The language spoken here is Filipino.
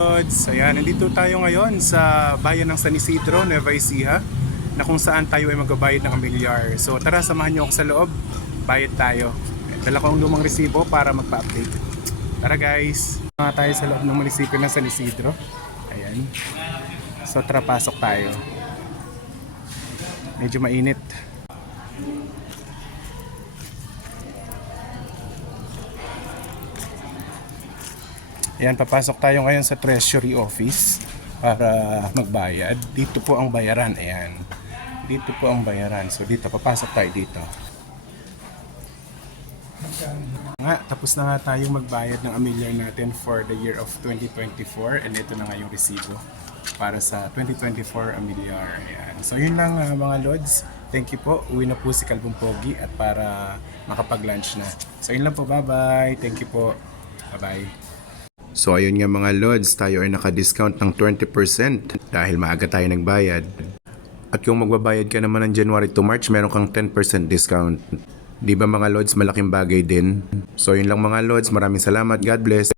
Ayan, nandito tayo ngayon sa bayan ng San Isidro, Nueva Ecija, na kung saan tayo ay magbabayad ng amilyar. So tara, samahan niyo ako sa loob, bayad tayo. Dala ko ang lumang resibo para magpa-update. Tara guys, mga tayo sa loob ng munisipyo ng San Isidro. Ayan. So tara, pasok tayo. Medyo mainit. Ayan, papasok tayo ngayon sa Treasury Office para magbayad. Dito po ang bayaran. Ayan. Dito po ang bayaran. So dito, papasok tayo dito. Tapos na nga tayong magbayad ng amilyar natin for the year of 2024. And ito na nga yung resibo para sa 2024 amilyar. Ayan. So yun lang mga Lods. Thank you po. Uwi na po si Kalbong Pogi at para makapag-lunch na. So yun lang po. Bye-bye. Thank you po. Bye-bye. So ayun nga mga Lods, tayo ay naka-discount ng 20% dahil maaga tayo nagbayad. At kung magbabayad ka naman ng January to March, meron kang 10% discount. Di ba mga Lods, malaking bagay din? So yun lang mga Lods, maraming salamat, God bless.